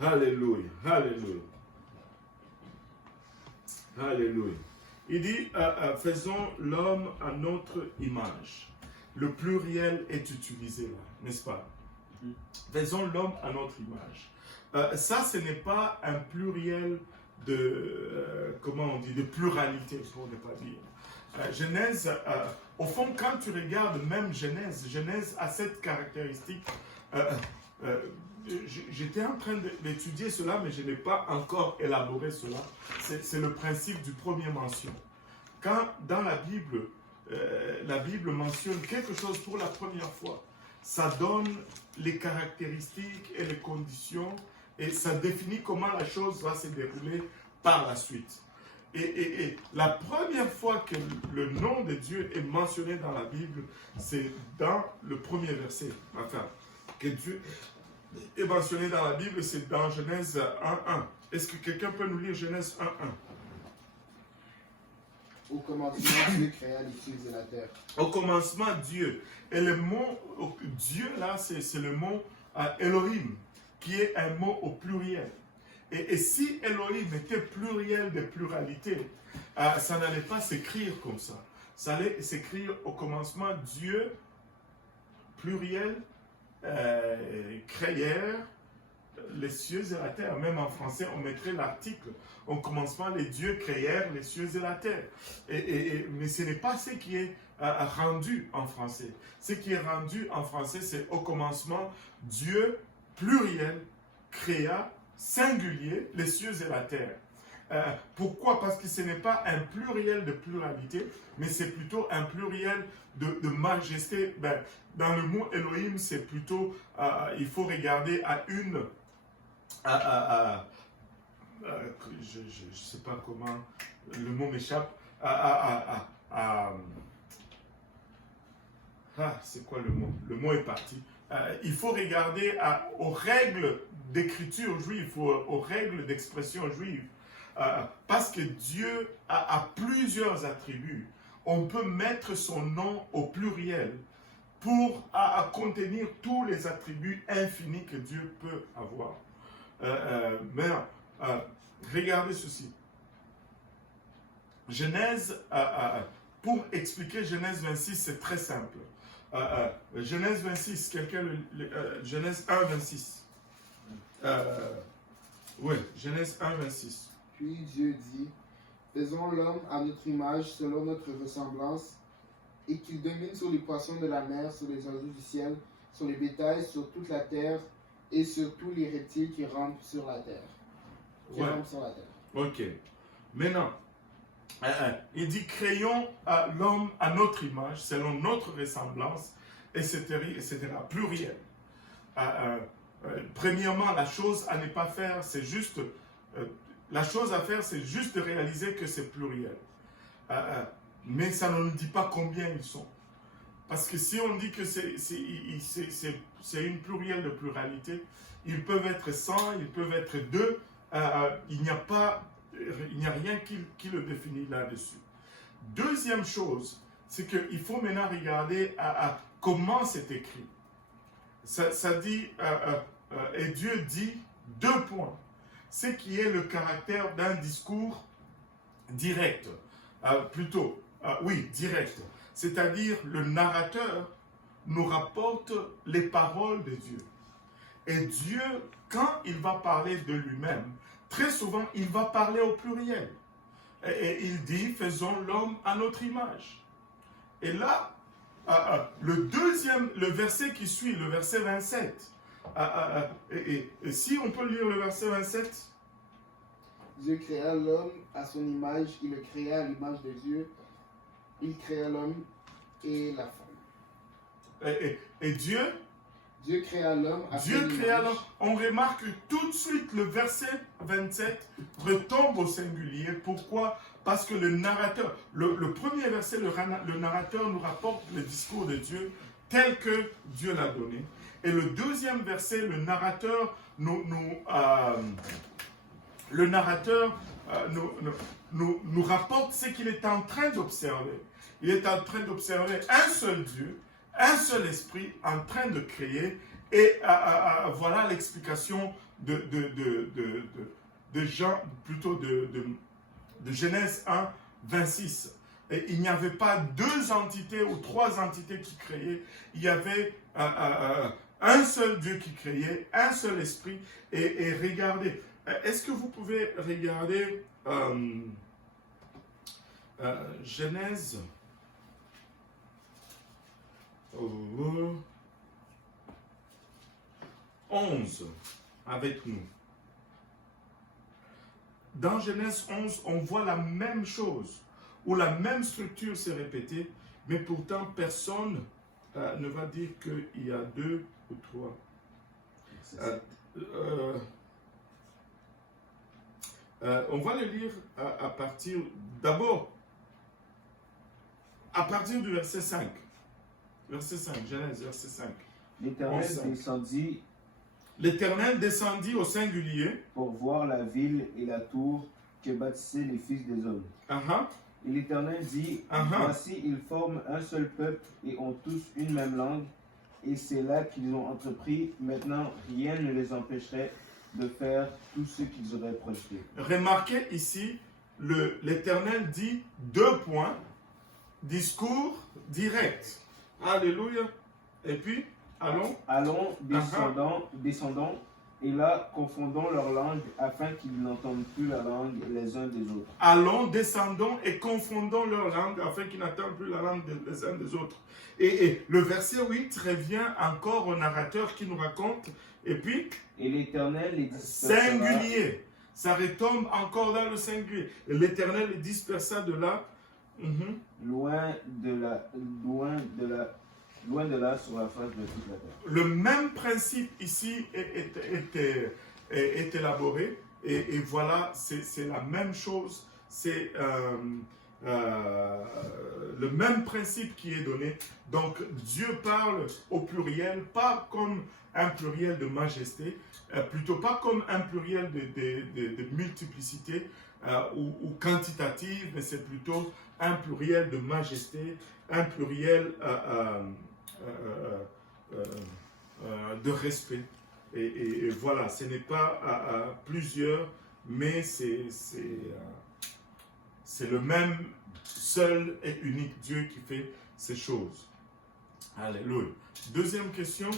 Alléluia, alléluia. Alléluia. Il dit, faisons l'homme à notre image. Le pluriel est utilisé là, n'est-ce pas? Faisons l'homme à notre image. Ça, ce n'est pas un pluriel de, comment on dit, de pluralité, pour ne pas dire. Genèse, au fond, quand tu regardes même Genèse, Genèse a cette caractéristique. J'étais en train d'étudier cela, mais je n'ai pas encore élaboré cela. C'est le principe du premier mention. Quand dans la Bible mentionne quelque chose pour la première fois, ça donne les caractéristiques et les conditions et ça définit comment la chose va se dérouler par la suite. Et la première fois que le nom de Dieu est mentionné dans la Bible, c'est dans le premier verset. Enfin, que Dieu est mentionné dans la Bible, c'est dans Genèse 1.1. Est-ce que quelqu'un peut nous lire Genèse 1.1? Au commencement, Dieu créa les cieux et la terre. Au commencement, Dieu. Et le mot Dieu, là, c'est le mot Elohim, qui est un mot au pluriel. Et si Elohim était pluriel de pluralité, ça n'allait pas s'écrire comme ça. Ça allait s'écrire au commencement Dieu, pluriel, créèrent les cieux et la terre. Même en français, on mettrait l'article. Au commencement, les dieux créèrent les cieux et la terre. Mais ce n'est pas ce qui est rendu en français. Ce qui est rendu en français, c'est au commencement, Dieu, pluriel, créa, singulier, les cieux et la terre. Pourquoi? Parce que ce n'est pas un pluriel de pluralité, mais c'est plutôt un pluriel de majesté. Dans le mot Elohim, c'est plutôt, il faut regarder à une, je ne sais pas comment, le mot m'échappe, c'est quoi le mot? Le mot est parti. Il faut regarder aux règles d'écriture juive, aux règles d'expression juive. Parce que Dieu a plusieurs attributs. On peut mettre son nom au pluriel pour contenir tous les attributs infinis que Dieu peut avoir. Regardez ceci. Genèse, pour expliquer Genèse 26, c'est très simple. Genèse 26, quelqu'un, Genèse 1, 26. Oui, Genèse 1, 26. Puis Dieu dit, faisons l'homme à notre image, selon notre ressemblance, et qu'il domine sur les poissons de la mer, sur les oiseaux du ciel, sur les bétails, sur toute la terre, et sur tous les reptiles qui rampent sur la terre. Ok. Maintenant, il dit, créons l'homme à notre image, selon notre ressemblance, etc., etc., pluriel. Premièrement, la chose à ne pas faire, c'est juste... la chose à faire, c'est juste de réaliser que c'est pluriel. Mais ça ne nous dit pas combien ils sont. Parce que si on dit que c'est une pluriel de pluralité, ils peuvent être 100, ils peuvent être 2, il n'y a rien qui le définit là-dessus. Deuxième chose, c'est qu'il faut maintenant regarder comment c'est écrit. Ça dit, et Dieu dit 2 points. Ce qui est le caractère d'un discours direct, direct. C'est-à-dire, le narrateur nous rapporte les paroles de Dieu. Et Dieu, quand il va parler de lui-même, très souvent, il va parler au pluriel. Et il dit, faisons l'homme à notre image. Et là, le verset qui suit, le verset 27, et si on peut lire le verset 27. Dieu créa l'homme à son image, il le créa à l'image de Dieu. Il créa l'homme et la femme. Et Dieu créa l'homme à son image. L'homme. On remarque tout de suite le verset 27 retombe au singulier. Pourquoi? Parce que le narrateur, le premier verset, le narrateur nous rapporte le discours de Dieu tel que Dieu l'a donné. Et le deuxième verset, le narrateur nous rapporte ce qu'il est en train d'observer. Il est en train d'observer un seul Dieu, un seul esprit en train de créer. Et voilà l'explication de Jean, plutôt de Genèse 1, 26. Et il n'y avait pas deux entités ou trois entités qui créaient. Il y avait un seul Dieu qui créait, un seul esprit. Et regardez, est-ce que vous pouvez regarder Genèse 11 avec nous. Dans Genèse 11, on voit la même chose, où la même structure s'est répétée, mais pourtant personne ne va dire qu'il y a deux ou trois. On va le lire à partir, d'abord, à partir du verset 5. Verset 5, Genèse, verset 5. L'Éternel descendit au singulier pour voir la ville et la tour que bâtissaient les fils des hommes. Et l'Éternel dit, voici, ils forment un seul peuple et ont tous une même langue, et c'est là qu'ils ont entrepris. Maintenant, rien ne les empêcherait de faire tout ce qu'ils auraient projeté. Remarquez ici, l'Éternel dit 2 points, discours direct. Alléluia. Et puis, allons, descendons, et là, confondons leur langue, afin qu'ils n'entendent plus la langue les uns des autres. Allons, descendons et confondons leur langue, afin qu'ils n'entendent plus la langue des uns des autres. Et le verset 8 revient encore au narrateur qui nous raconte, et puis, et l'Éternel les dispersa. Singulier. Ça retombe encore dans le singulier. Et l'Éternel les dispersa de là. Loin de là sur la face de toute la terre. Le même principe ici est élaboré. Et voilà, c'est la même chose. C'est le même principe qui est donné. Donc Dieu parle au pluriel, pas comme un pluriel de majesté, plutôt pas comme un pluriel de multiplicité ou quantitative, mais c'est plutôt un pluriel de majesté, un pluriel de respect. Et voilà, ce n'est pas plusieurs, mais c'est le même seul et unique Dieu qui fait ces choses. Alléluia. Deuxième question.